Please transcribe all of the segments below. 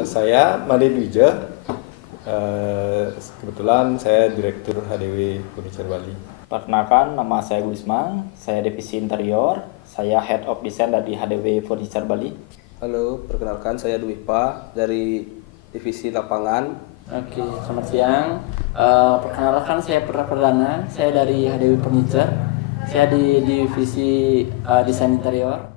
Saya Made Dwija. Kebetulan saya Direktur HDW Furniture Bali. Perkenalkan, nama saya Gusman, saya divisi interior, saya Head of Design dari HDW Furniture Bali. Halo, perkenalkan saya Dwipa dari divisi lapangan. Oke, selamat siang. Perkenalkan saya Putra Perdana, saya dari HDW Furniture. Saya di divisi desain interior.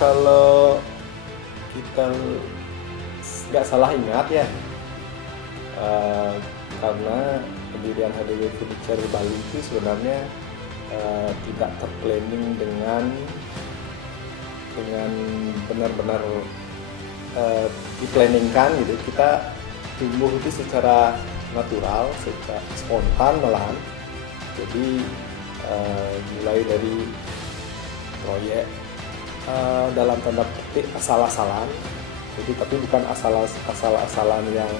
Kalau kita nggak salah ingat ya, karena pendirian HDW Furniture Bali itu sebenarnya tidak terplanning dengan benar-benar diplanningkan gitu. Kita tumbuh itu secara natural, secara spontan malahan. Jadi mulai dari proyek dalam tanda petik asal-asalan, jadi tapi bukan asal-asalan yang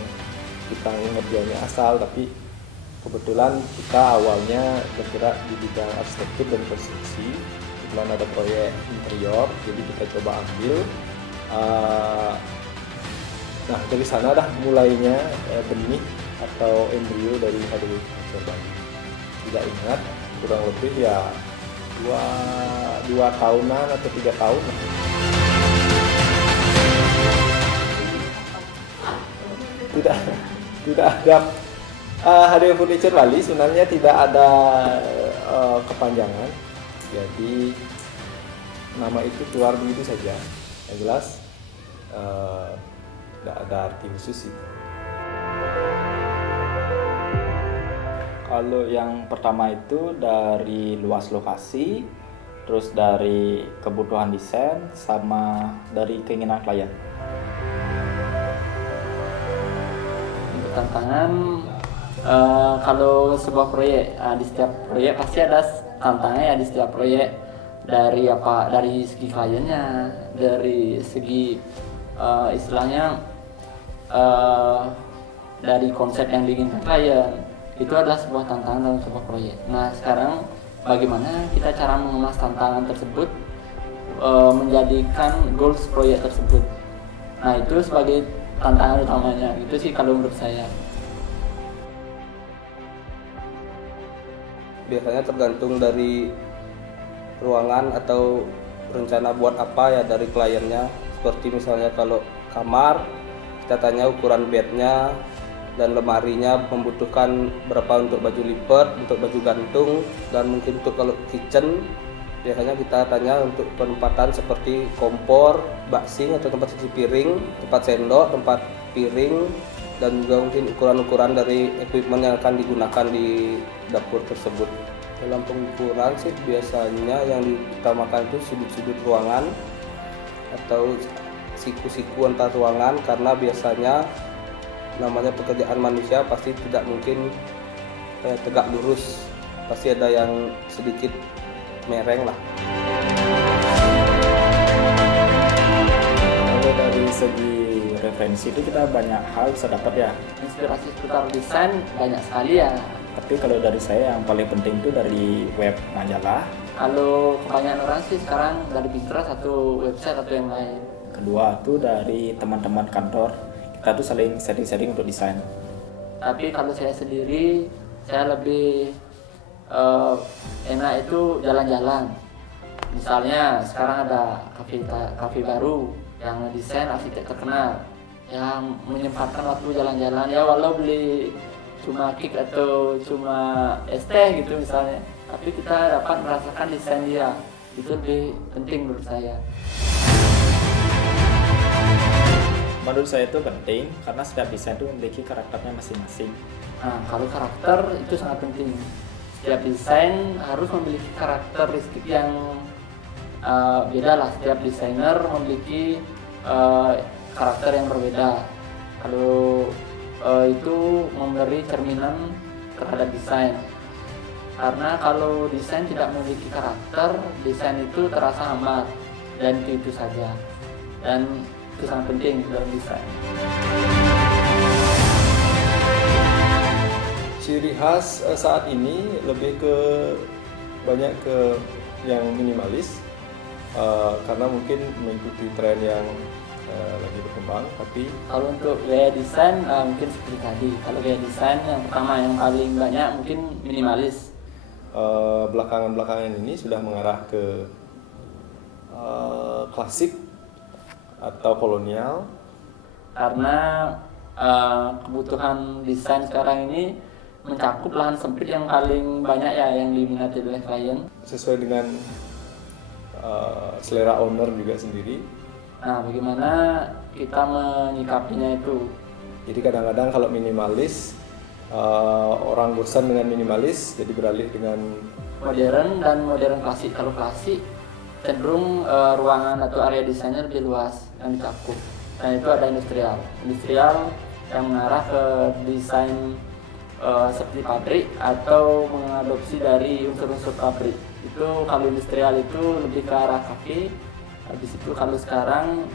kita ngerjainnya asal, tapi kebetulan kita awalnya bergerak di bidang arsitektur dan konstruksi, kebetulan ada proyek interior, jadi kita coba ambil. Nah dari sana dah mulainya benih atau embrio dari HDW Furniture Bali. Tidak ingat, kurang lebih ya dua tahunan atau 3 tahun. Tidak ada HDW Furniture Bali sebenarnya tidak ada kepanjangan, jadi nama itu keluar begitu saja. Yang jelas tidak ada arti khusus itu. Kalau yang pertama itu dari luas lokasi, terus dari kebutuhan desain, sama dari keinginan klien. Untuk tantangan, kalau sebuah proyek, di setiap proyek pasti ada tantangannya ya di setiap proyek. Dari segi kliennya, dari segi istilahnya dari konsep yang diinginkan klien. Itu adalah sebuah tantangan dalam sebuah proyek. Nah sekarang bagaimana kita cara mengemas tantangan tersebut menjadikan goals proyek tersebut. Nah itu sebagai tantangan utamanya. Itu sih kalau menurut saya. Biasanya tergantung dari ruangan atau rencana buat apa ya dari kliennya. Seperti misalnya kalau kamar, kita tanya ukuran bednya dan lemarinya membutuhkan berapa untuk baju lipat, untuk baju gantung, dan mungkin untuk kalau kitchen biasanya kita tanya untuk penempatan seperti kompor, baksing atau tempat cuci piring, tempat sendok, tempat piring, dan juga mungkin ukuran-ukuran dari equipment yang akan digunakan di dapur tersebut. Dalam pengukuran sih biasanya yang diutamakan itu sudut-sudut ruangan atau siku-siku antar ruangan, karena biasanya namanya pekerjaan manusia pasti tidak mungkin tegak lurus, pasti ada yang sedikit mereng lah. Kalau dari segi referensi itu kita banyak hal bisa dapat ya. Inspirasi seputar desain banyak sekali ya. Tapi kalau dari saya yang paling penting itu dari web majalah. Kalau kebanyakan orang sih sekarang dari Pinterest atau website atau yang lain. Kedua itu dari teman-teman kantor. Kita tuh saling sharing-sharing untuk desain. Tapi kalau saya sendiri, saya lebih enak itu jalan-jalan. Misalnya sekarang ada kafe baru yang desain arsitek terkenal, yang menyempatkan waktu jalan-jalan ya, walau beli cuma kick atau cuma es teh gitu misalnya, tapi kita dapat merasakan desain dia. Itu lebih penting menurut saya. Menurut saya itu penting karena setiap desain itu memiliki karakternya masing-masing. Nah, kalau karakter itu sangat penting. Setiap desain harus memiliki karakteristik yang beda lah. Setiap desainer memiliki karakter yang berbeda. Kalau itu memberi cerminan terhadap desain. Karena kalau desain tidak memiliki karakter, desain itu terasa hambar dan itu saja. Dan itu sangat penting dalam desain. Ciri khas saat ini lebih ke banyak ke yang minimalis karena mungkin mengikuti tren yang lagi berkembang. Tapi kalau untuk gaya desain mungkin seperti tadi. Kalau gaya desain yang pertama yang paling banyak mungkin minimalis. Belakangan ini sudah mengarah ke klasik atau kolonial karena kebutuhan desain sekarang ini mencakup lahan sempit yang paling banyak ya yang diminati oleh klien sesuai dengan selera owner juga sendiri. Nah, bagaimana kita menyikapinya itu? Jadi kadang-kadang kalau minimalis orang bosan dengan minimalis, jadi beralih dengan modern dan modern klasik. Kalau klasik cenderung ruangan atau area desainnya lebih luas yang dicakup. Dan itu ada industrial yang mengarah ke desain seperti pabrik atau mengadopsi dari unsur-unsur pabrik. Itu kalau industrial itu lebih ke arah kafe. Habis itu kalau sekarang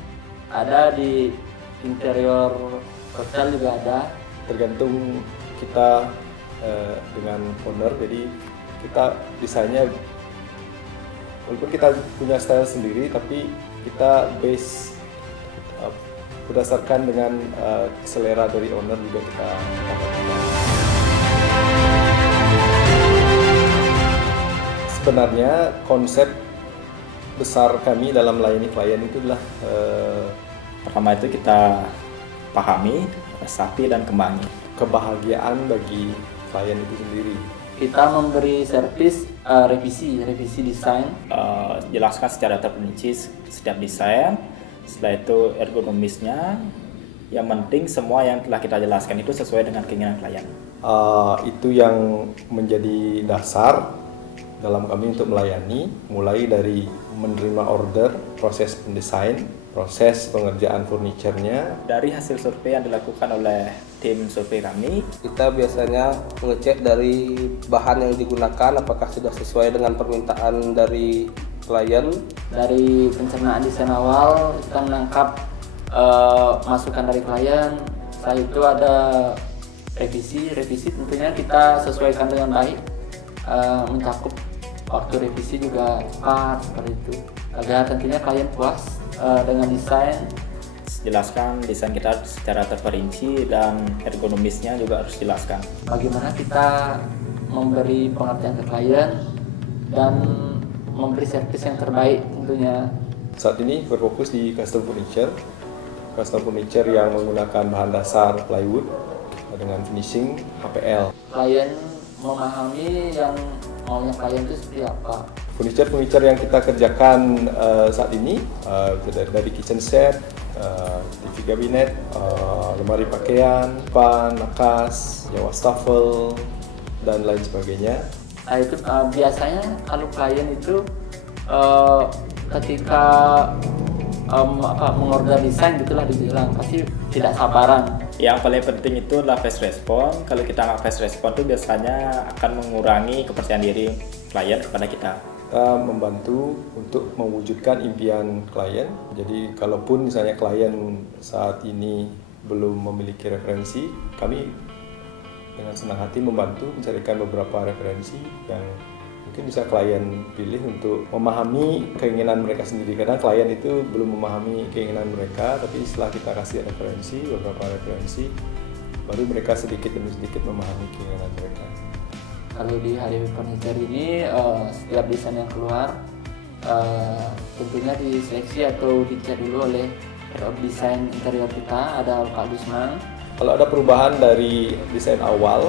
ada di interior hotel juga ada. Tergantung kita dengan owner, jadi kita desainnya walaupun kita punya style sendiri, tapi kita base berdasarkan dengan selera dari owner juga kita sebenarnya konsep besar kami dalam melayani klien itu adalah Pertama itu kita pahami, resapi, dan kembangi. kebahagiaan bagi klien itu sendiri. Kita memberi servis revisi desain. Jelaskan secara terperinci setiap desain. Setelah itu ergonomisnya. Yang penting semua yang telah kita jelaskan itu sesuai dengan keinginan klien. Itu yang menjadi dasar dalam kami untuk melayani, mulai dari menerima order, proses pendesain, proses pengerjaan furniturnya. Dari hasil survei yang dilakukan oleh tim survei kami, Kita biasanya mengecek dari bahan yang digunakan apakah sudah sesuai dengan permintaan dari klien. Dari pencernaan desain awal kita menangkap masukan dari klien. Setelah itu ada revisi tentunya kita sesuaikan dengan baik, mencakup waktu revisi juga cepat seperti itu agar tentunya klien puas dengan desain. jelaskan desain kita secara terperinci dan ergonomisnya juga harus jelaskan. Bagaimana kita memberi pengertian ke klien dan memberi servis yang terbaik tentunya. Saat ini berfokus di custom furniture yang menggunakan bahan dasar plywood dengan finishing HPL. Klien memahami yang maunya klien itu seperti apa. Furniture yang kita kerjakan saat ini dari kitchen set, TV cabinet, lemari pakaian, pan, nakas, Jawa Staffel, dan lain sebagainya. Nah itu biasanya kalau klien itu ketika mengorder desain gitulah dibilang pasti tidak sabaran. Yang paling penting itu adalah fast response. Kalau kita nggak fast response itu biasanya akan mengurangi kepercayaan diri klien kepada kita. Kita membantu untuk mewujudkan impian klien. Jadi kalaupun misalnya klien saat ini belum memiliki referensi, kami dengan senang hati membantu mencarikan beberapa referensi yang mungkin bisa klien pilih untuk memahami keinginan mereka sendiri. Karena klien itu belum memahami keinginan mereka, tapi setelah kita kasih beberapa referensi, baru mereka sedikit demi sedikit memahami keinginan mereka. Kalau di HDW Furniture ini setiap desain yang keluar tentunya diseleksi atau dicek dulu oleh desain interior kita, ada Pak Gusman. Kalau ada perubahan dari desain awal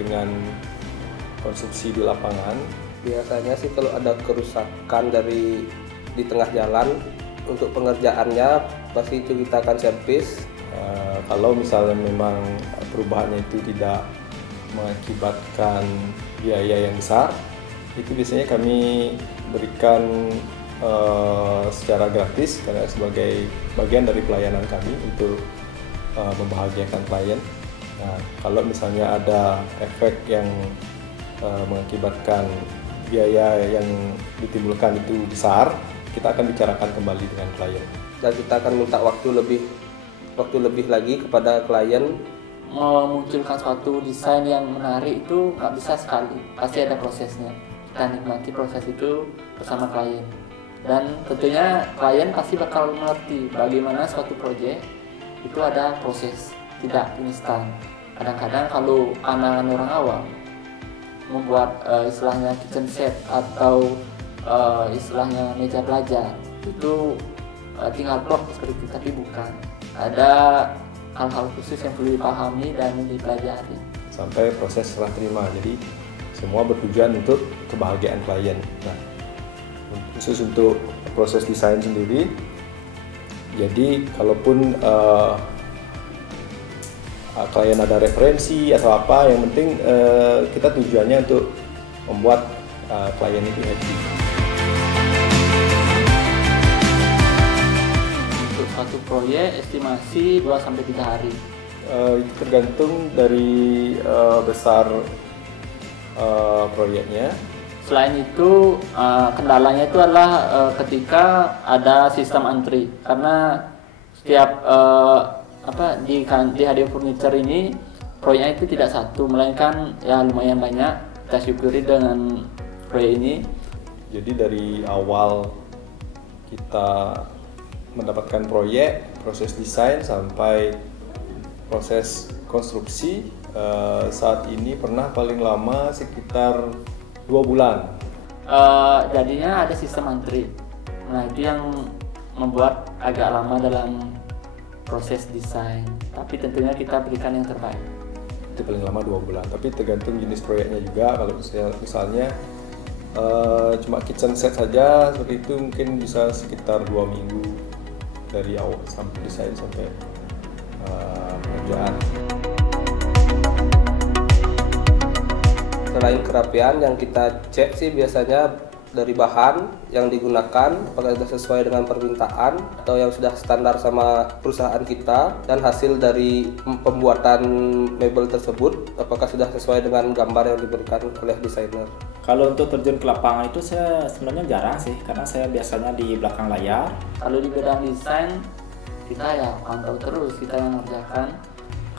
dengan konsumsi di lapangan, Biasanya sih kalau ada kerusakan di tengah jalan, untuk pengerjaannya pasti itu kita akan servis. Kalau misalnya memang perubahannya itu tidak mengakibatkan biaya yang besar, itu biasanya kami berikan secara gratis karena sebagai bagian dari pelayanan kami untuk membahagiakan klien. Nah, kalau misalnya ada efek yang mengakibatkan biaya yang ditimbulkan itu besar, kita akan bicarakan kembali dengan klien. Dan kita akan minta waktu lebih lagi kepada klien. Memunculkan suatu desain yang menarik itu nggak bisa sekali, pasti ada prosesnya. Kita nikmati proses itu bersama klien, dan tentunya klien pasti bakal mengerti bagaimana suatu proyek itu ada proses, tidak instan. Kadang-kadang kalau pandangan orang awam membuat istilahnya kitchen set atau istilahnya meja belajar itu tinggal blok seperti itu, tapi bukan. Ada hal-hal khusus yang perlu dipahami dan dipelajari sampai proses serah terima. Jadi semua bertujuan untuk kebahagiaan klien. Nah, khusus untuk proses desain sendiri, jadi kalaupun klien ada referensi atau apa, yang penting kita tujuannya untuk membuat klien itu happy. Untuk suatu proyek estimasi 2-3 hari. Itu tergantung dari besar proyeknya. Selain itu kendalanya itu adalah ketika ada sistem antri, karena setiap di HD Furniture ini proyeknya itu tidak satu, melainkan ya lumayan banyak. Kita syukuri dengan proyek ini. Jadi dari awal kita mendapatkan proyek, proses desain sampai proses konstruksi, saat ini pernah paling lama sekitar 2 bulan. Jadinya ada sistem antri. Nah, itu yang membuat agak lama dalam proses desain. Tapi tentunya kita berikan yang terbaik. Itu paling lama 2 bulan. Tapi tergantung jenis proyeknya juga. Kalau misalnya cuma kitchen set saja seperti itu, mungkin bisa sekitar 2 minggu dari awal sampai desain sampai pengerjaan. Selain kerapian yang kita cek sih biasanya dari bahan yang digunakan apakah sudah sesuai dengan permintaan atau yang sudah standar sama perusahaan kita, dan hasil dari pembuatan mebel tersebut apakah sudah sesuai dengan gambar yang diberikan oleh desainer. Kalau untuk terjun ke lapangan itu saya sebenarnya jarang sih, karena saya biasanya di belakang layar. Kalau di bidang desain kita ya pantau terus, kita yang mengerjakan.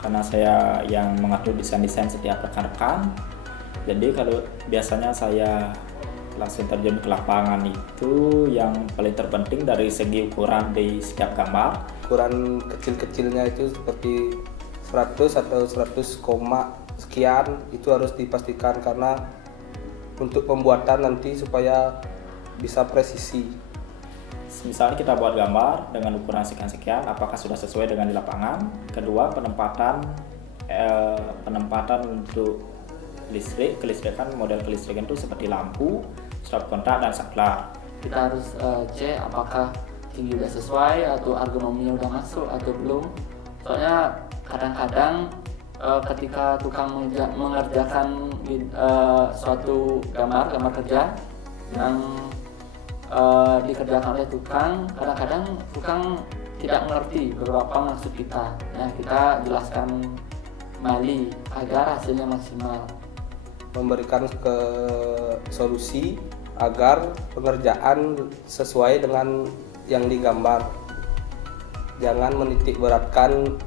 Karena saya yang mengatur desain-desain setiap rekan-rekan. Jadi kalau biasanya saya langsung terjun ke lapangan itu yang paling terpenting dari segi ukuran di setiap gambar. Ukuran kecil-kecilnya itu seperti 100 atau 100, sekian itu harus dipastikan karena untuk pembuatan nanti supaya bisa presisi. Misalnya kita buat gambar dengan ukuran sekian-sekian, apakah sudah sesuai dengan di lapangan? Kedua, penempatan untuk listrik, kelistrikan, model kelistrikan itu seperti lampu, stop kontak dan saklar. Kita harus cek apakah tinggi udah sesuai atau ergonominya udah masuk atau belum. Soalnya kadang-kadang ketika tukang mengerjakan suatu gambar kerja yang dikerjakan oleh tukang, kadang-kadang tukang tidak mengerti beberapa maksud kita. Nah, kita jelaskan kembali agar hasilnya maksimal. Memberikan ke solusi agar pengerjaan sesuai dengan yang digambar. Jangan menitik beratkan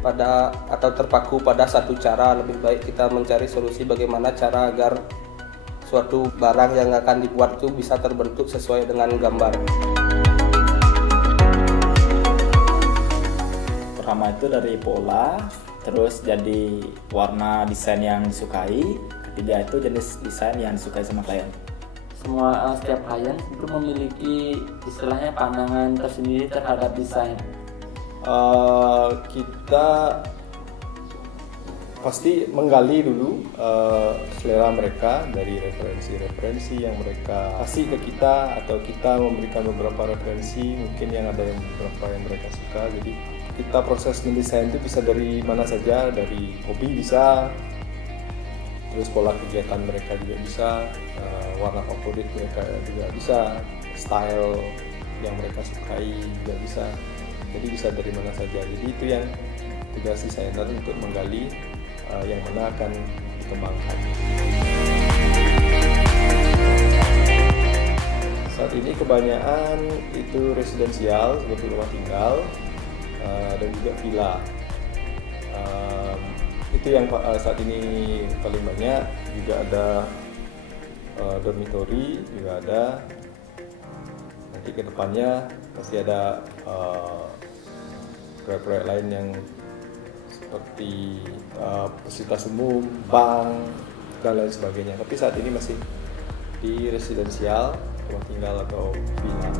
pada atau terpaku pada satu cara. Lebih baik kita mencari solusi bagaimana cara agar suatu barang yang akan dibuat itu bisa terbentuk sesuai dengan gambar. Pertama itu dari pola, terus jadi warna desain yang disukai, ketiga itu jenis desain yang disukai sama klien. Setiap klien itu memiliki istilahnya pandangan tersendiri terhadap desain. Kita pasti menggali dulu selera mereka dari referensi-referensi yang mereka kasih ke kita, atau kita memberikan beberapa referensi mungkin yang ada yang beberapa yang mereka suka. Jadi kita proses mendesain itu bisa dari mana saja, dari hobi bisa, terus pola kegiatan mereka juga bisa, warna favorit mereka juga bisa, style yang mereka sukai juga bisa. Jadi bisa dari mana saja. Jadi itu yang tugas desainer untuk menggali yang mana akan dikembangkan. Saat ini kebanyakan itu residensial seperti rumah tinggal dan juga villa. Itu yang saat ini paling banyak. Juga ada dormitory juga ada. Nanti kedepannya pasti ada proyek-proyek lain yang seperti fasilitas umum, bank, dan lain sebagainya. Tapi saat ini masih di residensial, rumah tinggal atau villa.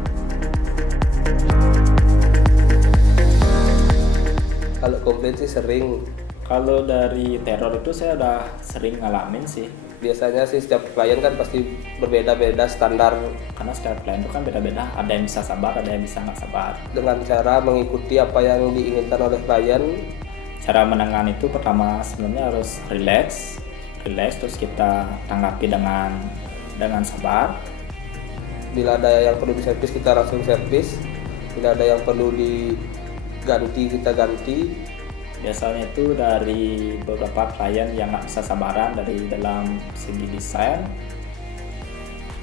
Kalau komplain sih sering. Kalau dari teror itu saya udah sering ngalamin sih. Biasanya sih setiap klien kan pasti berbeda-beda standar. Karena setiap klien itu kan beda-beda, ada yang bisa sabar, ada yang bisa nggak sabar. Dengan cara mengikuti apa yang diinginkan oleh klien. Cara menangani itu pertama sebenarnya harus relax, terus kita tanggapi dengan sabar. Bila ada yang perlu diservis kita langsung servis. Bila ada yang perlu diganti kita ganti. Biasanya itu dari beberapa klien yang nggak bisa sabaran dari dalam segi desain.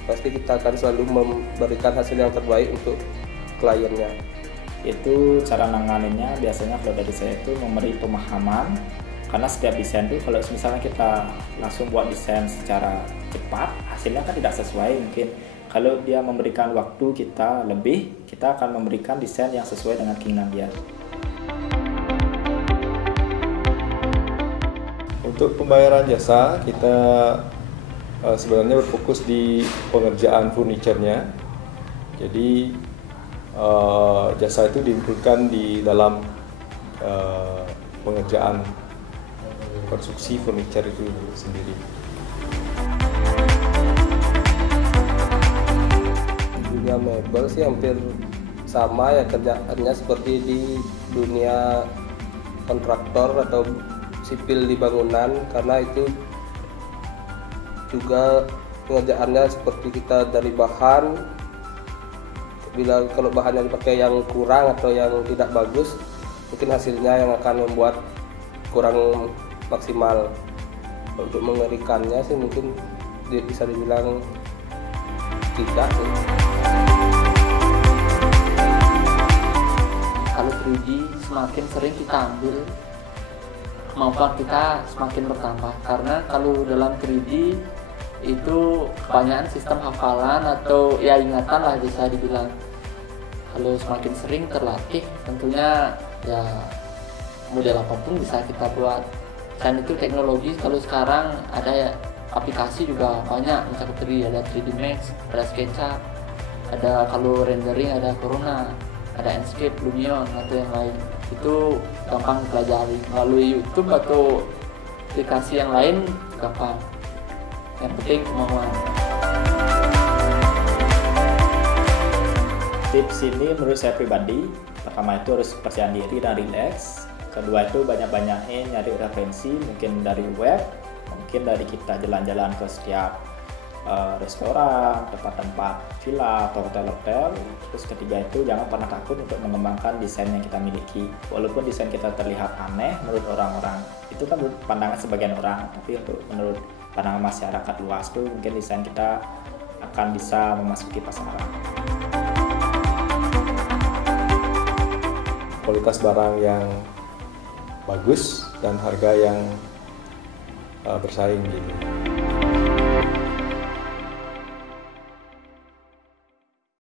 Pasti kita akan selalu memberikan hasil yang terbaik untuk kliennya. Itu cara nanganinnya biasanya kalau dari saya itu memberi pemahaman. Karena setiap desain itu kalau misalnya kita langsung buat desain secara cepat, hasilnya kan tidak sesuai mungkin. Kalau dia memberikan waktu kita lebih, kita akan memberikan desain yang sesuai dengan keinginan dia. Untuk pembayaran jasa, kita sebenarnya berfokus di pengerjaan furniturnya. Jadi jasa itu diinkludkan di dalam pengerjaan konstruksi furnitur itu sendiri. Dunia mebel sih hampir sama ya kerjaannya seperti di dunia kontraktor atau sipil di bangunan, karena itu juga pengerjaannya seperti kita dari bahan. Bila kalau bahannya dipakai yang kurang atau yang tidak bagus, mungkin hasilnya yang akan membuat kurang maksimal. Untuk mengerikannya sih mungkin bisa dibilang tidak. Kalau 3D semakin sering kita ambil, kemampuan kita semakin bertambah. Karena kalau dalam 3D itu kebanyakan sistem hafalan atau ya ingatan lah bisa dibilang. Kalau semakin sering terlatih, tentunya ya model apapun bisa kita buat. Selain itu teknologi, kalau sekarang ada ya aplikasi juga banyak mencakup 3D, ada 3D Max, ada SketchUp, ada kalau rendering ada Corona, ada Enscape, Lumion atau yang lain. Itu gampang pelajari melalui YouTube atau aplikasi yang lain, gampang. Yang penting kemauan. Tips ini menurut saya pribadi, pertama itu harus percaya diri dan relax. Kedua itu banyak-banyaknya nyari referensi, mungkin dari web, mungkin dari kita jalan-jalan ke setiap restoran, tempat-tempat villa atau hotel-hotel. Terus ketiga itu jangan pernah takut untuk mengembangkan desain yang kita miliki. Walaupun desain kita terlihat aneh menurut orang-orang, itu kan menurut pandangan sebagian orang, tapi untuk menurut pandangan masyarakat luas tuh mungkin desain kita akan bisa memasuki pasaran. Kualitas barang yang bagus dan harga yang bersaing gitu.